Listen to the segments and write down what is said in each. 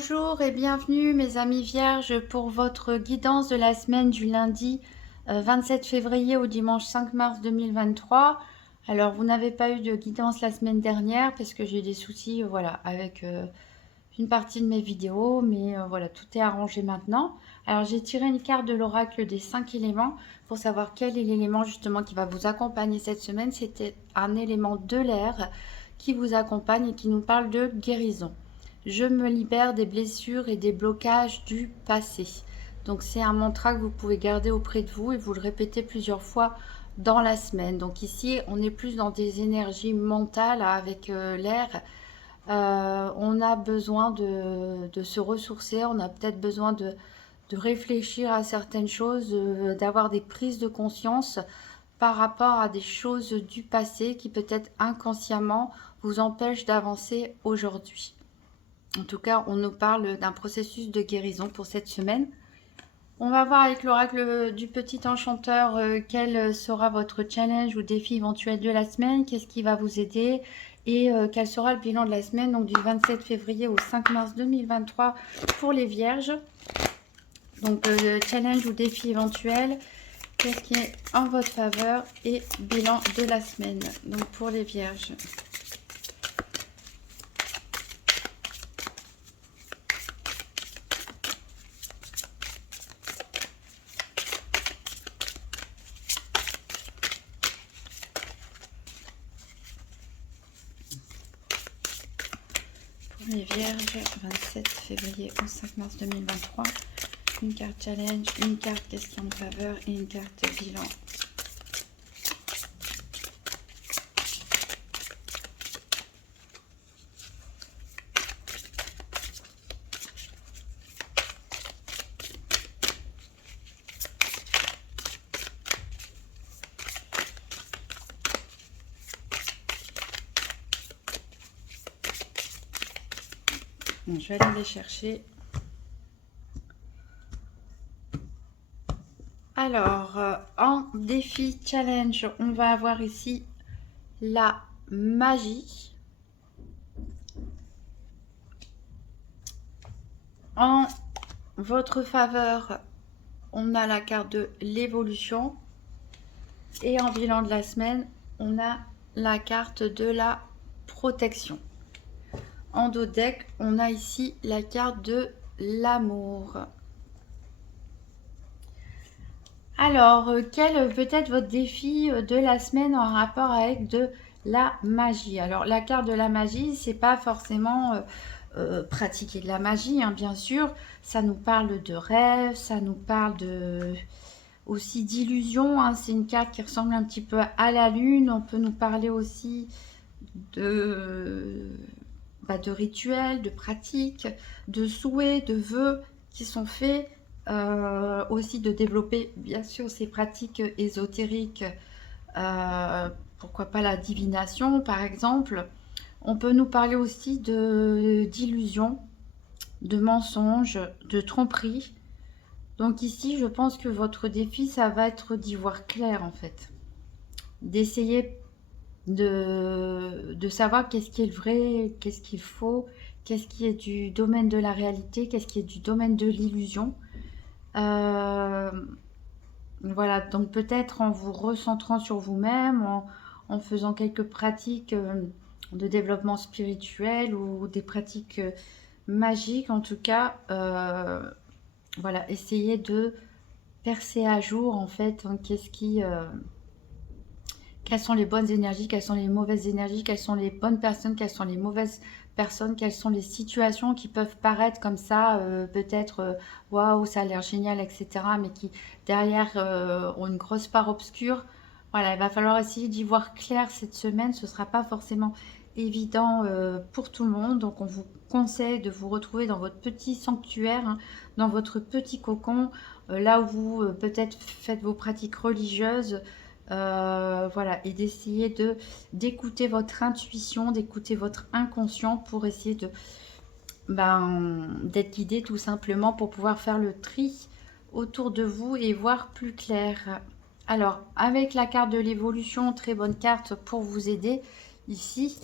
Bonjour et bienvenue mes amis vierges pour votre guidance de la semaine du lundi 27 février au dimanche 5 mars 2023. Alors vous n'avez pas eu de guidance la semaine dernière parce que j'ai eu des soucis voilà, avec une partie de mes vidéos, mais voilà, tout est arrangé maintenant. Alors j'ai tiré une carte de l'oracle des 5 éléments pour savoir quel est l'élément justement qui va vous accompagner cette semaine. C'était un élément de l'air qui vous accompagne et qui nous parle de guérison. Je me libère des blessures et des blocages du passé. Donc c'est un mantra que vous pouvez garder auprès de vous et vous le répétez plusieurs fois dans la semaine. Donc ici, on est plus dans des énergies mentales avec l'air. On a besoin de se ressourcer, on a peut-être besoin de réfléchir à certaines choses, d'avoir des prises de conscience par rapport à des choses du passé qui peut-être inconsciemment vous empêchent d'avancer aujourd'hui. En tout cas, on nous parle d'un processus de guérison pour cette semaine. On va voir avec l'oracle du petit enchanteur quel sera votre challenge ou défi éventuel de la semaine, qu'est-ce qui va vous aider et quel sera le bilan de la semaine, donc du 27 février au 5 mars 2023 pour les vierges. Donc challenge ou défi éventuel, qu'est-ce qui est en votre faveur et bilan de la semaine, donc pour les vierges. Les vierges, 27 février au 5 mars 2023. Une carte challenge, une carte question de faveur et une carte bilan. Bon, je vais aller les chercher. Alors, en défi challenge, on va avoir ici la magie. En votre faveur, on a la carte de l'évolution. Et en bilan de la semaine, on a la carte de la protection. En dos deck, on a ici la carte de l'amour. Alors, quel peut être votre défi de la semaine en rapport avec de la magie? Alors, la carte de la magie, c'est pas forcément pratiquer de la magie, hein, bien sûr. Ça nous parle de rêve, ça nous parle aussi d'illusion. Hein. C'est une carte qui ressemble un petit peu à la lune. On peut nous parler aussi de rituels, de pratiques, de souhaits, de vœux qui sont faits. Aussi de développer bien sûr ces pratiques ésotériques, pourquoi pas la divination par exemple. On peut nous parler aussi d'illusions, de mensonges, de tromperies. Donc ici je pense que votre défi ça va être d'y voir clair en fait, d'essayer de savoir qu'est-ce qui est le vrai, qu'est-ce qu'il faut, qu'est-ce qui est du domaine de la réalité, qu'est-ce qui est du domaine de l'illusion. Voilà, donc peut-être en vous recentrant sur vous-même, en faisant quelques pratiques de développement spirituel ou des pratiques magiques, en tout cas, voilà, essayez de percer à jour en fait, hein, quelles sont les bonnes énergies, quelles sont les mauvaises énergies, quelles sont les bonnes personnes, quelles sont les mauvaises personnes, quelles sont les situations qui peuvent paraître comme ça, peut-être waouh, ça a l'air génial, etc., mais qui derrière ont une grosse part obscure. Voilà, il va falloir essayer d'y voir clair cette semaine. Ce ne sera pas forcément évident pour tout le monde. Donc, on vous conseille de vous retrouver dans votre petit sanctuaire, hein, dans votre petit cocon, là où vous peut-être faites vos pratiques religieuses. Voilà, et d'essayer d'écouter votre intuition, d'écouter votre inconscient pour essayer d'être guidé tout simplement pour pouvoir faire le tri autour de vous et voir plus clair. Alors, avec la carte de l'évolution, très bonne carte pour vous aider ici.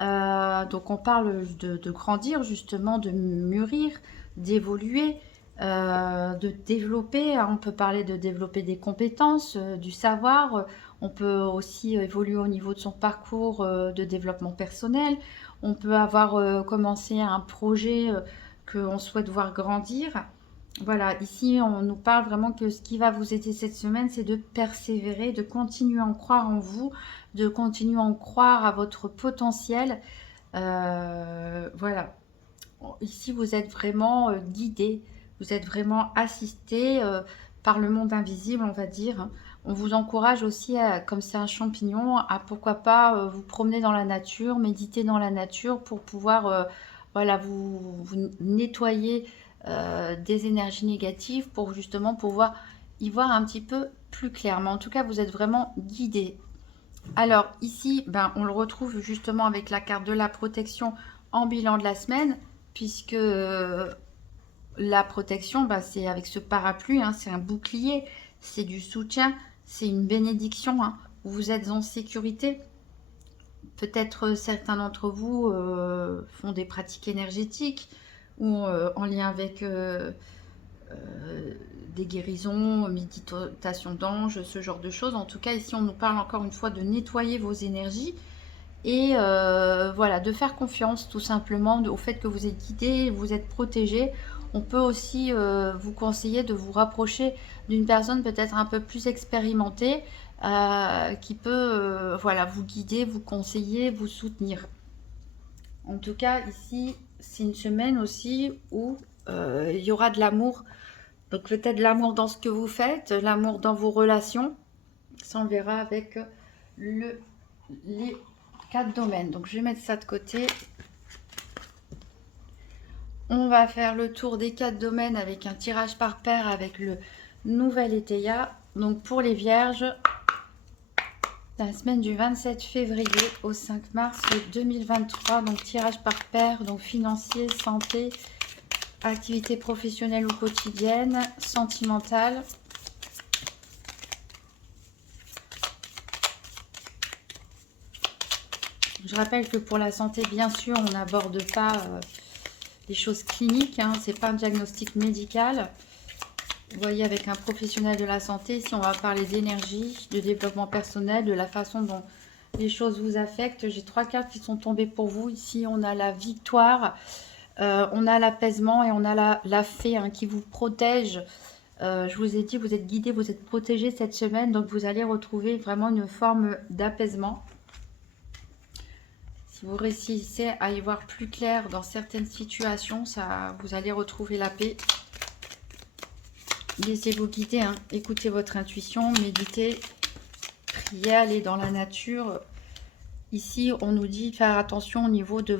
Donc on parle de grandir justement, de mûrir, d'évoluer, de développer, hein. On peut parler de développer des compétences, du savoir. On peut aussi évoluer au niveau de son parcours de développement personnel. On peut avoir commencé un projet qu'on souhaite voir grandir. Voilà, ici on nous parle vraiment que ce qui va vous aider cette semaine, c'est de persévérer, de continuer à en croire en vous, de continuer à en croire à votre potentiel. Voilà, ici vous êtes vraiment guidé, vous êtes vraiment assisté par le monde invisible, on va dire. On vous encourage aussi, comme c'est un champignon, à pourquoi pas vous promener dans la nature, méditer dans la nature pour pouvoir voilà, vous nettoyer des énergies négatives pour justement pouvoir y voir un petit peu plus clair. Mais en tout cas, vous êtes vraiment guidé. Alors ici, ben, on le retrouve justement avec la carte de la protection en bilan de la semaine, puisque la protection, ben, c'est avec ce parapluie, hein, c'est un bouclier, c'est du soutien, c'est une bénédiction, hein. Vous êtes en sécurité. Peut-être certains d'entre vous font des pratiques énergétiques ou en lien avec des guérisons, méditation d'anges, ce genre de choses. En tout cas, ici, on nous parle encore une fois de nettoyer vos énergies et voilà, de faire confiance tout simplement au fait que vous êtes guidé, vous êtes protégé. On peut aussi vous conseiller de vous rapprocher d'une personne peut-être un peu plus expérimentée qui peut voilà, vous guider, vous conseiller, vous soutenir. En tout cas, ici, c'est une semaine aussi où il y aura de l'amour. Donc peut-être l'amour dans ce que vous faites, l'amour dans vos relations. Ça, on verra avec les 4 domaines. Donc je vais mettre ça de côté. On va faire le tour des 4 domaines avec un tirage par paire avec le nouvel Étéia. Donc pour les vierges, la semaine du 27 février au 5 mars 2023. Donc tirage par paire, donc financier, santé, activité professionnelle ou quotidienne, sentimentale. Je rappelle que pour la santé, bien sûr, on n'aborde pas les choses cliniques, hein, c'est pas un diagnostic médical. Vous voyez, avec un professionnel de la santé, si on va parler d'énergie, de développement personnel, de la façon dont les choses vous affectent. J'ai 3 cartes qui sont tombées pour vous. Ici, on a la victoire, on a l'apaisement et on a la fée, hein, qui vous protège. Je vous ai dit, vous êtes guidé, vous êtes protégé cette semaine, donc vous allez retrouver vraiment une forme d'apaisement. Si vous réussissez à y voir plus clair dans certaines situations, ça, vous allez retrouver la paix. Laissez-vous guider, hein. Écoutez votre intuition, méditez, priez, allez dans la nature. Ici, on nous dit de faire attention au niveau de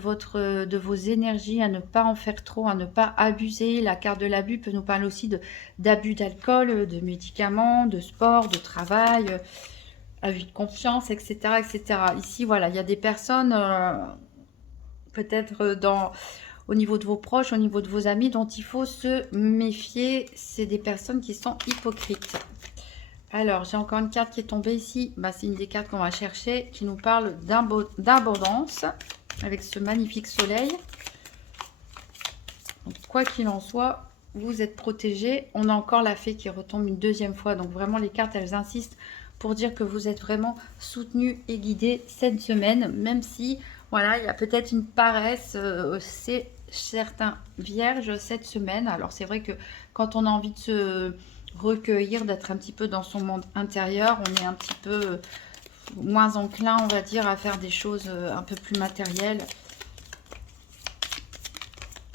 vos énergies, à ne pas en faire trop, à ne pas abuser. La carte de l'abus peut nous parler aussi d'abus d'alcool, de médicaments, de sport, de travail, abus de confiance, etc., etc. Ici, voilà, il y a des personnes, peut-être au niveau de vos proches, au niveau de vos amis, dont il faut se méfier. C'est des personnes qui sont hypocrites. Alors, j'ai encore une carte qui est tombée ici. Bah, c'est une des cartes qu'on va chercher, qui nous parle d'abondance, avec ce magnifique soleil. Donc, quoi qu'il en soit, vous êtes protégés. On a encore la fée qui retombe une deuxième fois. Donc, vraiment, les cartes, elles insistent pour dire que vous êtes vraiment soutenu et guidé cette semaine, même si, voilà, il y a peut-être une paresse, c'est certains vierges cette semaine. Alors, c'est vrai que quand on a envie de se recueillir, d'être un petit peu dans son monde intérieur, on est un petit peu moins enclin, on va dire, à faire des choses un peu plus matérielles.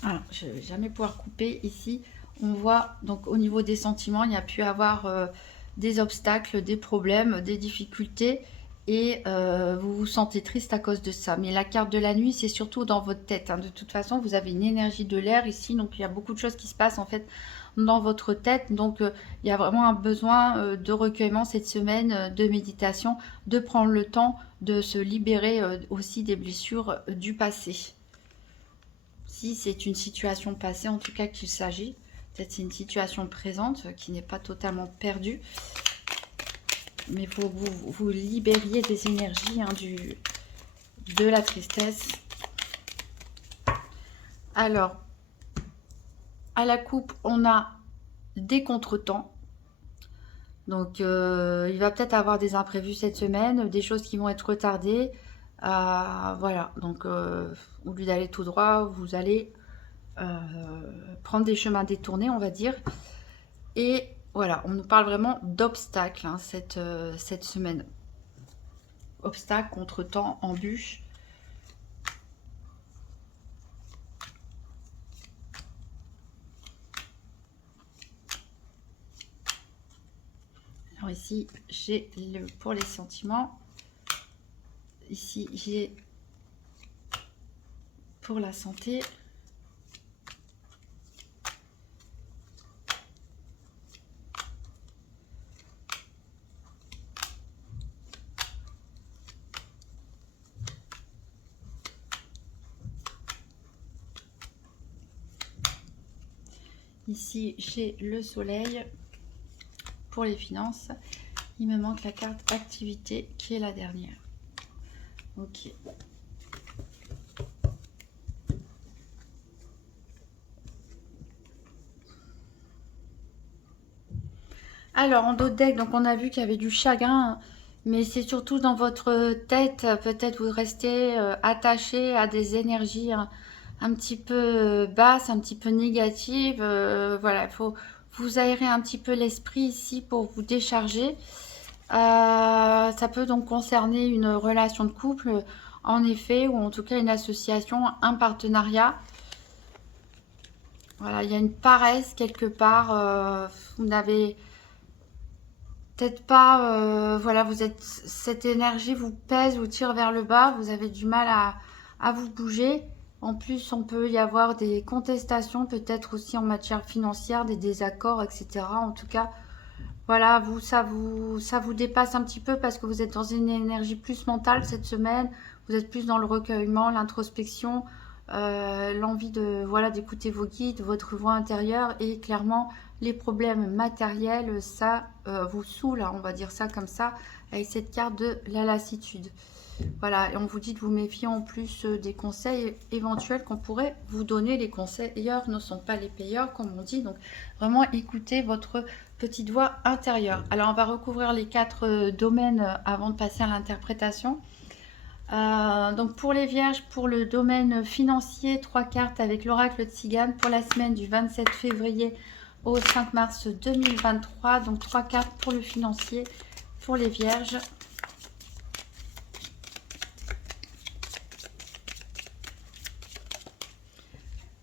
Alors, je ne vais jamais pouvoir couper ici. On voit, donc, au niveau des sentiments, il y a pu avoir des obstacles, des problèmes, des difficultés. Et vous vous sentez triste à cause de ça. Mais la carte de la nuit, c'est surtout dans votre tête, hein. De toute façon, vous avez une énergie de l'air ici. Donc, il y a beaucoup de choses qui se passent, en fait, dans votre tête. Donc, il y a vraiment un besoin de recueillement cette semaine, de méditation, de prendre le temps de se libérer aussi des blessures du passé. Si c'est une situation passée, en tout cas qu'il s'agit, peut-être c'est une situation présente qui n'est pas totalement perdue, mais il faut que vous libériez des énergies, hein, de la tristesse. Alors, à la coupe, on a des contretemps. Donc, il va peut-être avoir des imprévus cette semaine, des choses qui vont être retardées. Voilà, donc au lieu d'aller tout droit, vous allez prendre des chemins détournés, on va dire. Et voilà, on nous parle vraiment d'obstacles hein, cette semaine. Obstacles, contretemps, embûches. Alors ici, j'ai pour les sentiments. Ici, j'ai pour la santé. Ici, j'ai le soleil pour les finances. Il me manque la carte activité qui est la dernière. Ok. Alors, en dos de deck, donc on a vu qu'il y avait du chagrin, mais c'est surtout dans votre tête. Peut-être vous restez attaché à des énergies un petit peu basses, un petit peu négatives. Voilà, il faut vous aérer un petit peu l'esprit ici pour vous décharger. Ça peut donc concerner une relation de couple, en effet, ou en tout cas une association, un partenariat. Voilà, il y a une paresse quelque part. Vous n'avez peut-être pas, voilà, vous êtes, cette énergie vous pèse, vous tire vers le bas, vous avez du mal à vous bouger. En plus, on peut y avoir des contestations, peut-être aussi en matière financière, des désaccords, etc. En tout cas, voilà, ça vous dépasse un petit peu parce que vous êtes dans une énergie plus mentale cette semaine. Vous êtes plus dans le recueillement, l'introspection, l'envie de, voilà, d'écouter vos guides, votre voix intérieure et clairement les problèmes matériels, ça vous saoule, hein, on va dire ça comme ça, avec cette carte de la lassitude. Voilà, et on vous dit de vous méfier en plus des conseils éventuels qu'on pourrait vous donner. Les conseilleurs ne sont pas les payeurs, comme on dit. Donc, vraiment, écoutez votre petite voix intérieure. Alors, on va recouvrir les 4 domaines avant de passer à l'interprétation. Donc, pour les vierges, pour le domaine financier, 3 cartes avec l'oracle de Tzigane pour la semaine du 27 février au 5 mars 2023. Donc, 3 cartes pour le financier, pour les vierges.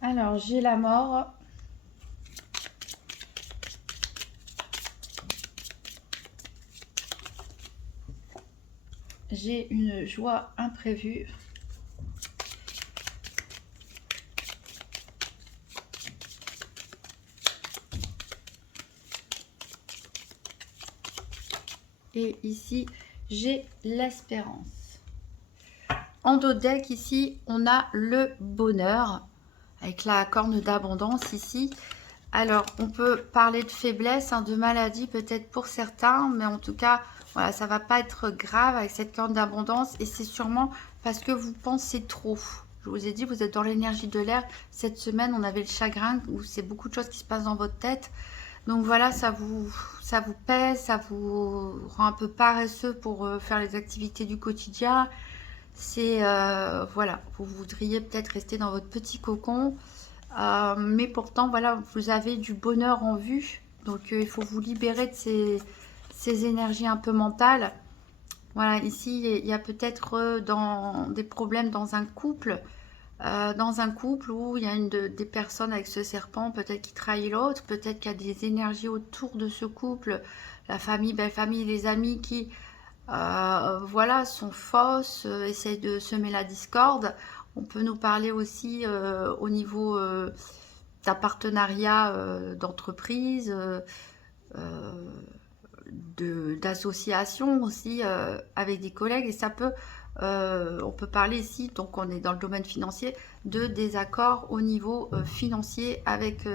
Alors, j'ai la mort. J'ai une joie imprévue. Et ici, j'ai l'espérance. En dos de deck, ici, on a le bonheur, avec la corne d'abondance ici. Alors, on peut parler de faiblesse, hein, de maladie peut-être pour certains, mais en tout cas, voilà, ça va pas être grave avec cette corne d'abondance. Et c'est sûrement parce que vous pensez trop. Je vous ai dit, vous êtes dans l'énergie de l'air. Cette semaine, on avait le chagrin, où c'est beaucoup de choses qui se passent dans votre tête. Donc voilà, ça vous pèse, ça vous rend un peu paresseux pour faire les activités du quotidien. C'est, voilà, vous voudriez peut-être rester dans votre petit cocon. Mais pourtant, voilà, vous avez du bonheur en vue. Donc, il faut vous libérer de ces énergies un peu mentales. Voilà, ici, il y a peut-être des problèmes dans un couple. Dans un couple où il y a des personnes avec ce serpent, peut-être qui trahit l'autre, peut-être qu'il y a des énergies autour de ce couple, la famille, belle famille, les amis qui, voilà, sont fausses, essayent de semer la discorde. On peut nous parler aussi au niveau d'un partenariat d'entreprise, d'association aussi avec des collègues. Et ça peut, on peut parler ici, donc on est dans le domaine financier, de désaccords au niveau financier avec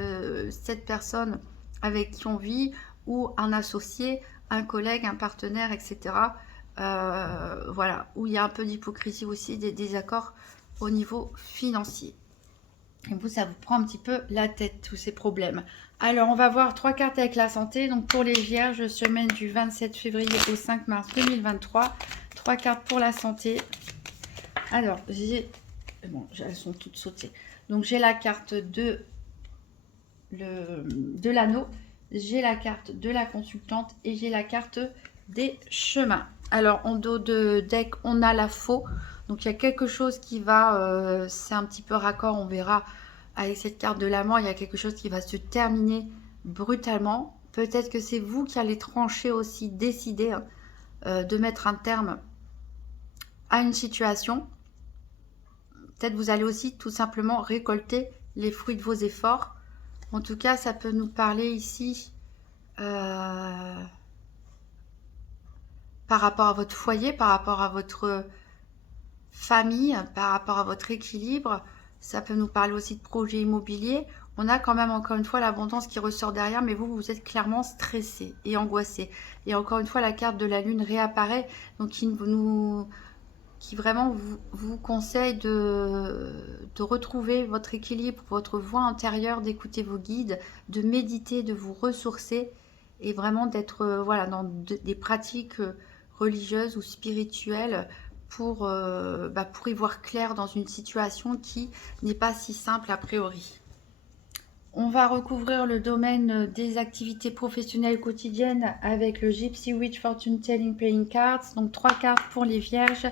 cette personne avec qui on vit ou un associé, un collègue, un partenaire, etc. voilà, où il y a un peu d'hypocrisie aussi, des désaccords au niveau financier. Et vous, ça vous prend un petit peu la tête, tous ces problèmes. Alors, on va voir 3 cartes avec la santé. Donc, pour les vierges, semaine du 27 février au 5 mars 2023. 3 cartes pour la santé. Alors, j'ai... Bon, elles sont toutes sautées. Donc, j'ai la carte de l'anneau. J'ai la carte de la consultante. Et j'ai la carte des chemins. Alors, en dos de deck, on a la faux. Donc, il y a quelque chose qui va... c'est un petit peu raccord, on verra. Avec cette carte de la mort, il y a quelque chose qui va se terminer brutalement. Peut-être que c'est vous qui allez trancher aussi, décider de mettre un terme à une situation. Peut-être vous allez aussi tout simplement récolter les fruits de vos efforts. En tout cas, ça peut nous parler ici par rapport à votre foyer, par rapport à votre famille, par rapport à votre équilibre. Ça peut nous parler aussi de projets immobiliers. On a quand même encore une fois l'abondance qui ressort derrière, mais vous, vous êtes clairement stressé et angoissé. Et encore une fois, la carte de la lune réapparaît, donc qui vraiment vous conseille de retrouver votre équilibre, votre voix intérieure, d'écouter vos guides, de méditer, de vous ressourcer et vraiment d'être voilà, dans des pratiques religieuses ou spirituelles pour y voir clair dans une situation qui n'est pas si simple a priori. On va recouvrir le domaine des activités professionnelles quotidiennes avec le Gypsy Witch Fortune Telling Playing Cards. Donc 3 cartes pour les vierges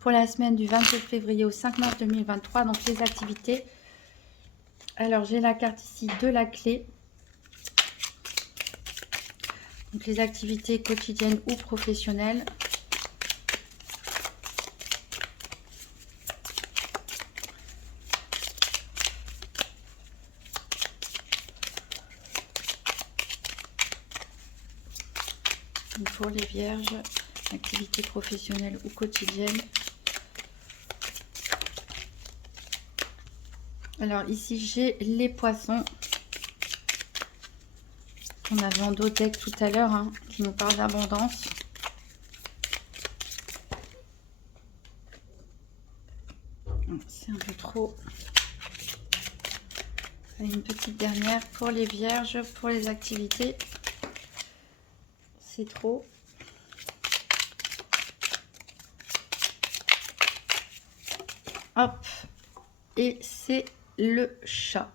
pour la semaine du 27 février au 5 mars 2023. Donc les activités. Alors j'ai la carte ici de la clé. Donc les activités quotidiennes ou professionnelles. Pour les vierges, activités professionnelles ou quotidiennes. Alors ici j'ai les poissons. On avait en dos deck tout à l'heure hein, qui nous parle d'abondance. C'est un peu trop. Allez, une petite dernière pour les vierges, pour les activités. C'est trop. Hop. Et c'est le chat.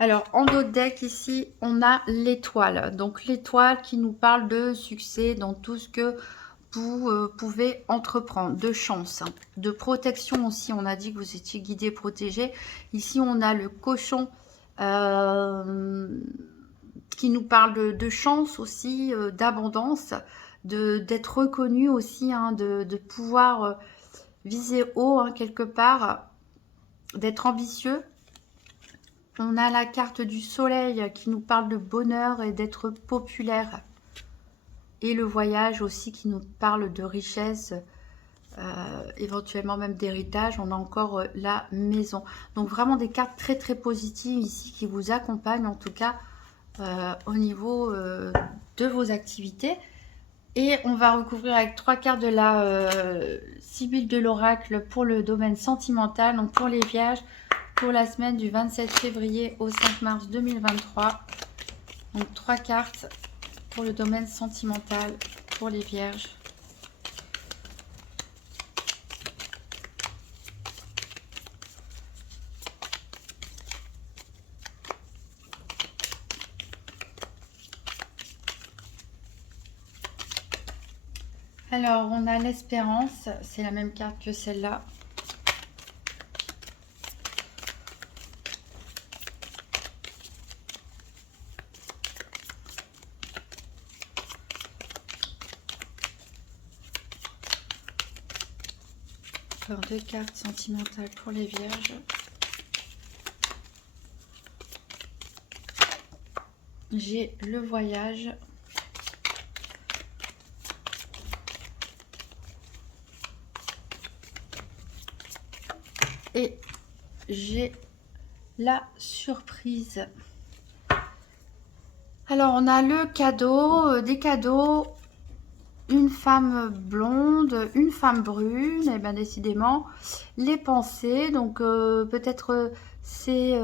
Alors, en dos de deck, ici, on a l'étoile. Donc, l'étoile qui nous parle de succès dans tout ce que vous pouvez entreprendre, de chance, hein, de protection aussi. On a dit que vous étiez guidé, protégé. Ici, on a le cochon qui nous parle de chance aussi, d'abondance, d'être reconnu aussi, hein, de pouvoir viser haut hein, quelque part, d'être ambitieux. On a la carte du soleil qui nous parle de bonheur et d'être populaire. Et le voyage aussi qui nous parle de richesse, éventuellement même d'héritage. On a encore la maison. Donc vraiment des cartes très très positives ici qui vous accompagnent en tout cas au niveau de vos activités. Et on va recouvrir avec 3 cartes de la Sibylle de l'Oracle pour le domaine sentimental. Donc pour les vierges, pour la semaine du 27 février au 5 mars 2023. Donc 3 cartes pour le domaine sentimental pour les vierges. Alors, on a l'espérance, c'est la même carte que celle-là. Encore 2 cartes sentimentales pour les vierges. J'ai le voyage. Et j'ai la surprise. Alors, on a le cadeau, des cadeaux une femme blonde, une femme brune, et bien décidément, les pensées, donc peut-être c'est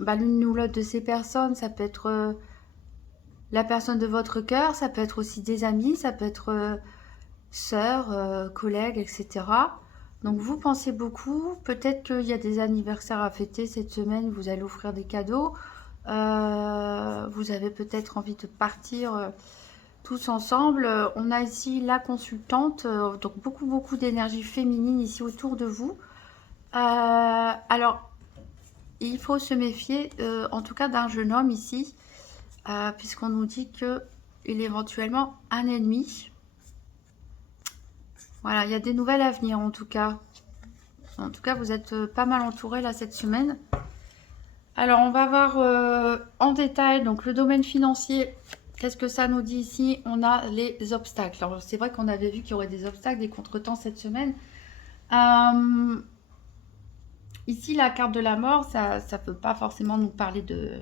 l'une ou l'autre de ces personnes, ça peut être la personne de votre cœur, ça peut être aussi des amis, ça peut être sœurs, collègues, etc. Donc vous pensez beaucoup, peut-être qu'il y a des anniversaires à fêter cette semaine, vous allez offrir des cadeaux, vous avez peut-être envie de partir tous ensemble. On a ici la consultante, donc beaucoup d'énergie féminine ici autour de vous. Alors, il faut se méfier, en tout cas d'un jeune homme ici, puisqu'on nous dit qu'il est éventuellement un ennemi. Voilà, il y a des nouvelles à venir en tout cas. En tout cas, vous êtes pas mal entouré là cette semaine. Alors, on va voir en détail donc le domaine financier. Qu'est-ce que ça nous dit ici? On a les obstacles. Alors, c'est vrai qu'on avait vu qu'il y aurait des obstacles, des contretemps cette semaine. Ici, la carte de la mort, ça ne peut pas forcément nous parler de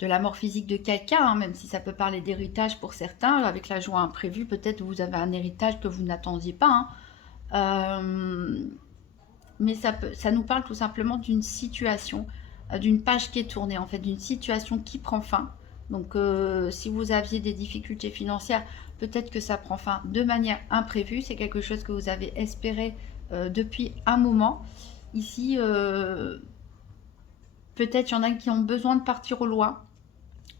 la mort physique de quelqu'un, hein, même si ça peut parler d'héritage pour certains. Avec la joie imprévue, peut-être vous avez un héritage que vous n'attendiez pas. Hein. Mais ça nous parle tout simplement d'une situation, d'une page qui est tournée, en fait, d'une situation qui prend fin. Donc, si vous aviez des difficultés financières, peut-être que ça prend fin de manière imprévue. C'est quelque chose que vous avez espéré depuis un moment. Ici, peut-être il y en a qui ont besoin de partir au loin.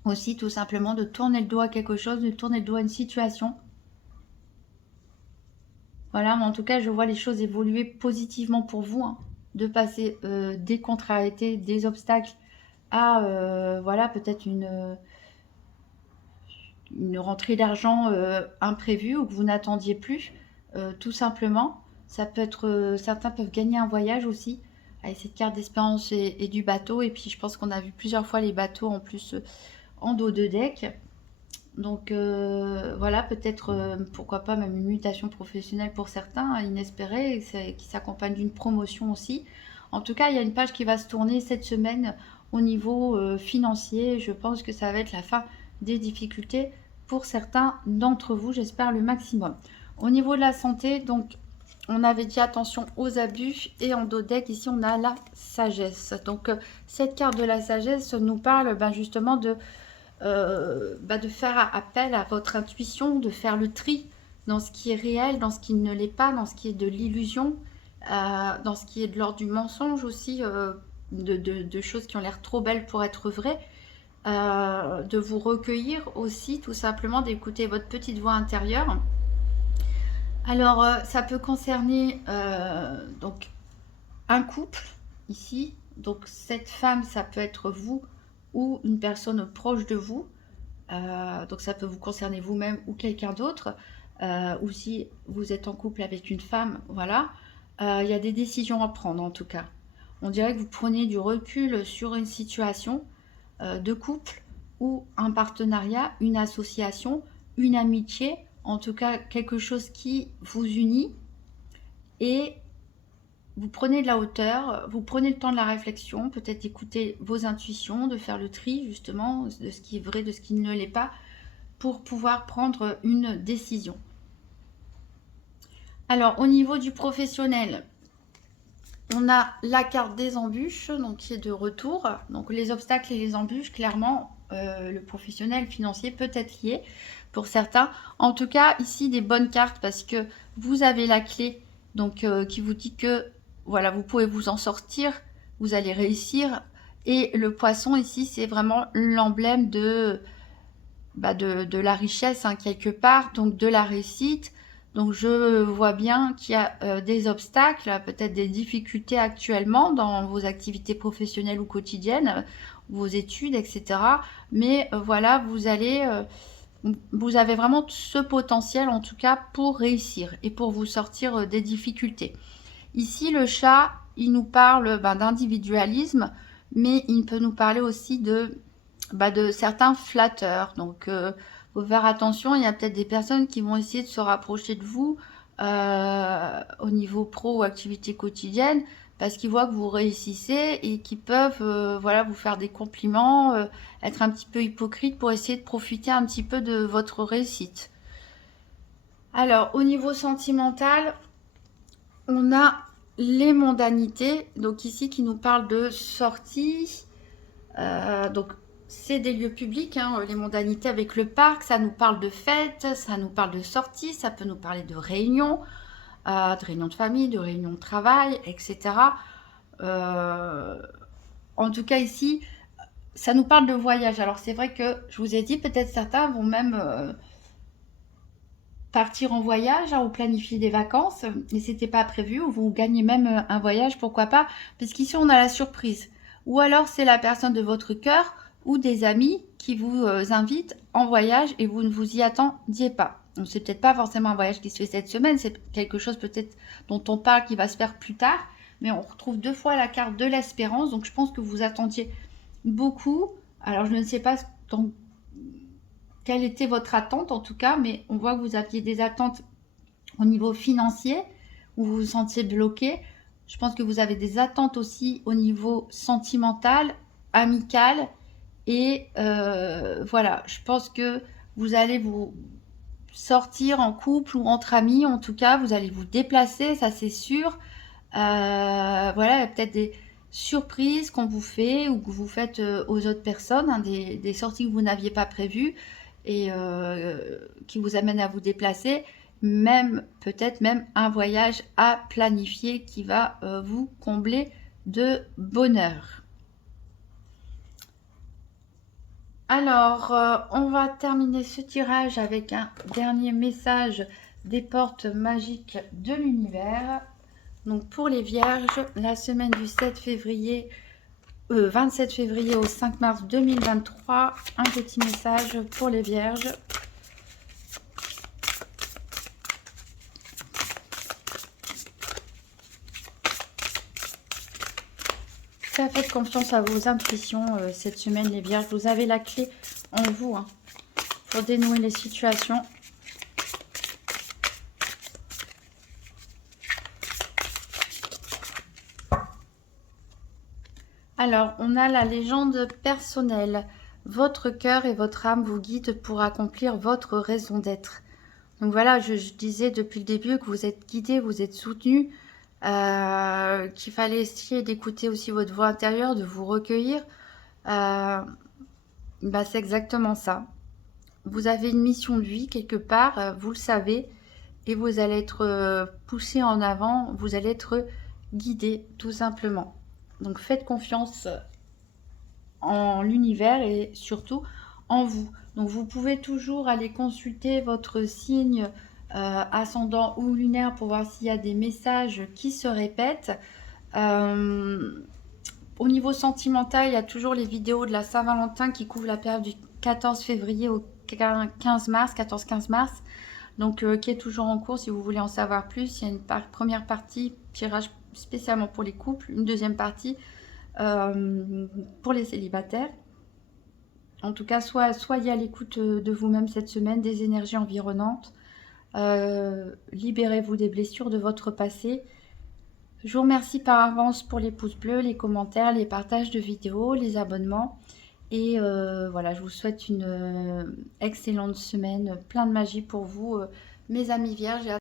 Aussi, tout simplement, de tourner le dos à quelque chose, de tourner le dos à une situation. Voilà, mais en tout cas, je vois les choses évoluer positivement pour vous, hein, de passer des contrariétés, des obstacles à voilà, peut-être une rentrée d'argent imprévue ou que vous n'attendiez plus, tout simplement. Ça peut être, certains peuvent gagner un voyage aussi avec cette carte d'espérance et du bateau. Et puis, je pense qu'on a vu plusieurs fois les bateaux en plus en dos de deck. Donc voilà, peut-être, pourquoi pas même une mutation professionnelle pour certains, inespérée, qui s'accompagne d'une promotion aussi. En tout cas, il y a une page qui va se tourner cette semaine au niveau financier. Je pense que ça va être la fin des difficultés pour certains d'entre vous, j'espère le maximum. Au niveau de la santé, donc on avait dit attention aux abus, et en dos de deck, ici on a la sagesse. Donc cette carte de la sagesse nous parle justement de faire appel à votre intuition, de faire le tri dans ce qui est réel, dans ce qui ne l'est pas, dans ce qui est de l'illusion, dans ce qui est de l'ordre du mensonge aussi, de choses qui ont l'air trop belles pour être vraies, de vous recueillir aussi, tout simplement, d'écouter votre petite voix intérieure. Alors, ça peut concerner donc un couple ici. Donc, cette femme, ça peut être vous ou une personne proche de vous. Donc ça peut vous concerner vous-même ou quelqu'un d'autre. Ou si vous êtes en couple avec une femme, voilà. Il y a des décisions à prendre en tout cas. On dirait que vous prenez du recul sur une situation de couple ou un partenariat, une association, une amitié, en tout cas quelque chose qui vous unit, et vous prenez de la hauteur, vous prenez le temps de la réflexion, peut-être d'écouter vos intuitions, de faire le tri justement de ce qui est vrai, de ce qui ne l'est pas, pour pouvoir prendre une décision. Alors au niveau du professionnel, on a la carte des embûches, donc qui est de retour. Donc les obstacles et les embûches, clairement, le professionnel financier peut être lié pour certains. En tout cas, ici, des bonnes cartes parce que vous avez la clé, donc qui vous dit que voilà, vous pouvez vous en sortir, vous allez réussir. Et le poisson ici, c'est vraiment l'emblème de la richesse, hein, quelque part, donc de la réussite. Donc je vois bien qu'il y a des obstacles, peut-être des difficultés actuellement dans vos activités professionnelles ou quotidiennes, vos études, etc. Mais voilà, vous avez vraiment ce potentiel en tout cas pour réussir et pour vous sortir des difficultés. Ici, le chat, il nous parle d'individualisme, mais il peut nous parler aussi de certains flatteurs. Donc, faut faire attention. Il y a peut-être des personnes qui vont essayer de se rapprocher de vous au niveau pro ou activité quotidienne parce qu'ils voient que vous réussissez et qui peuvent voilà, vous faire des compliments, être un petit peu hypocrite pour essayer de profiter un petit peu de votre réussite. Alors, au niveau sentimental, on a les mondanités, donc ici qui nous parle de sortie. Donc, c'est des lieux publics, hein, les mondanités avec le parc, ça nous parle de fêtes, ça nous parle de sorties, ça peut nous parler de réunions de famille, de réunions de travail, etc. En tout cas, ici, ça nous parle de voyage. Alors, c'est vrai que je vous ai dit, peut-être certains vont même partir en voyage, hein, ou planifier des vacances, et c'était pas prévu, ou vous gagnez même un voyage, pourquoi pas, puisqu'ici on a la surprise. Ou alors c'est la personne de votre cœur ou des amis qui vous invitent en voyage et vous ne vous y attendiez pas. Donc c'est peut-être pas forcément un voyage qui se fait cette semaine, c'est quelque chose peut-être dont on parle qui va se faire plus tard, mais on retrouve deux fois la carte de l'espérance, donc je pense que vous attendiez beaucoup. Alors je ne sais pas dans quelle était votre attente en tout cas, mais on voit que vous aviez des attentes au niveau financier, où vous vous sentiez bloqué. Je pense que vous avez des attentes aussi au niveau sentimental, amical, et voilà, je pense que vous allez vous sortir en couple ou entre amis, en tout cas, vous allez vous déplacer, ça c'est sûr. Voilà, il y a peut-être des surprises qu'on vous fait ou que vous faites aux autres personnes, hein, des sorties que vous n'aviez pas prévues et qui vous amènent à vous déplacer, même peut-être même un voyage à planifier qui va vous combler de bonheur. Alors, on va terminer ce tirage avec un dernier message des portes magiques de l'univers. Donc pour les vierges, la semaine du 27 février au 5 mars 2023, un petit message pour les vierges. Faites confiance à vos intuitions cette semaine, les vierges. Vous avez la clé en vous, hein, pour dénouer les situations. Alors, on a la légende personnelle. Votre cœur et votre âme vous guident pour accomplir votre raison d'être. Donc voilà, je disais depuis le début que vous êtes guidé, vous êtes soutenu, qu'il fallait essayer d'écouter aussi votre voix intérieure, de vous recueillir. Bah, c'est exactement ça. Vous avez une mission de vie quelque part, vous le savez, et vous allez être poussé en avant, vous allez être guidé tout simplement. Donc faites confiance en l'univers et surtout en vous. Donc vous pouvez toujours aller consulter votre signe ascendant ou lunaire pour voir s'il y a des messages qui se répètent. Au niveau sentimental, il y a toujours les vidéos de la Saint-Valentin qui couvrent la période du 14 février au 15 mars, 14-15 mars. Donc qui est toujours en cours si vous voulez en savoir plus. Il y a une première partie, tirage spécialement pour les couples, une deuxième partie pour les célibataires. En tout cas, soyez à l'écoute de vous-même cette semaine, des énergies environnantes. Libérez-vous des blessures de votre passé. Je vous remercie par avance pour les pouces bleus, les commentaires, les partages de vidéos, les abonnements. Et voilà, je vous souhaite une excellente semaine, plein de magie pour vous, mes amis vierges. Et à